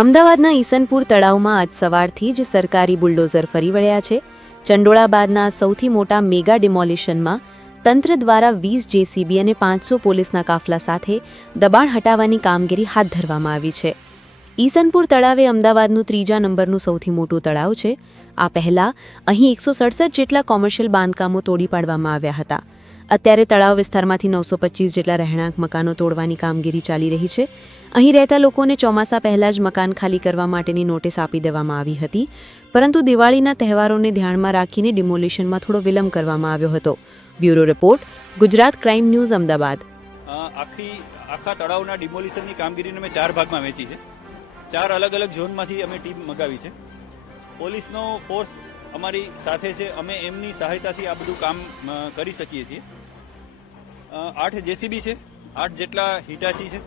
અમદાવાદના ઈસનપુર તળાવમાં આજ સવારથી જ સરકારી બુલડોઝર ફરી વળ્યા છે. ચંડોળા બાદના સૌથી મોટા મેગા ડિમોલિશનમાં તંત્ર દ્વારા વીસ જેસીબી અને પાંચસો પોલીસના કાફલા સાથે દબાણ હટાવવાની કામગીરી હાથ ધરવામાં આવી છે. ઈસનપુર તળાવ અમદાવાદનું ત્રીજા નંબરનું સૌથી મોટું તળાવ છે. આ પહેલા અહીં એકસો સડસઠ જેટલા કોમર્શિયલ બાંધકામો તોડી પાડવામાં આવ્યા હતા. અત્યારે તળાવ વિસ્તારમાંથી નવસો પચીસ જેટલા રહેણાંક મકાનો તોડવાની કામગીરી ચાલી રહી છે. અહીં રહેતા લોકોને ચોમાસા પહેલાં જ મકાન ખાલી કરવા માટેની નોટિસ આપી દેવામાં આવી હતી. પરંતુ દિવાળીના તહેવારોને ધ્યાનમાં રાખીને ડિમોલિશનમાં થોડો વિલંબ કરવામાં આવ્યો હતો. Bureau report, Gujarat crime news, Ahmedabad. આખી, આખા તળાવના ડિમોલિશનની કામગીરીને મેં ચાર ભાગમાં વહેંચી છે. ચાર અલગ અલગ ઝોનમાંથી અમે ટીમ મગાવી છે. પોલીસનો ફોર્સ અમારી સાથે છે. અમે એમની સહાયતાથી આ બધું કામ કરી શકીએ છીએ. આઠ જેસીબી છે. આઠ જેટલા હિટાચી છે.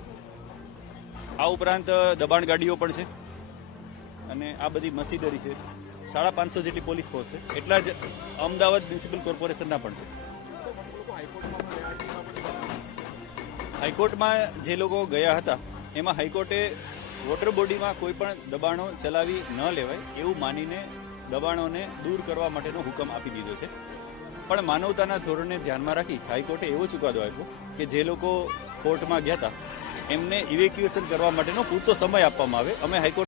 આ ઉપરાંત દબાણ ગાડીઓ પણ છે. અને આ બધી મશીનરી છે. સાડા પાંચસો જેટલી પોલીસ ફોર્સ છે. એટલા જ અમદાવાદ મ્યુનિસિપલ કોર્પોરેશનના પણ છે. હાઈકોર્ટમાં જે લોકો ગયા હતા, એમાં હાઈકોર્ટે વોટર બોડીમાં કોઈ પણ દબાણો ચલાવી ન લેવાય એવું માનીને દબાણોને દૂર કરવા માટેનો હુકમ આપી દીધો છે. પણ માનવતાના ધોરણને ધ્યાનમાં રાખી હાઈકોર્ટે એવો ચુકાદો આપ્યો કે જે લોકો કોર્ટમાં ગયા હતા, એમને ઇવેક્યુએશન કરવા માટેનો પૂરતો સમય આપવામાં આવે. અમે હાઈકોર્ટ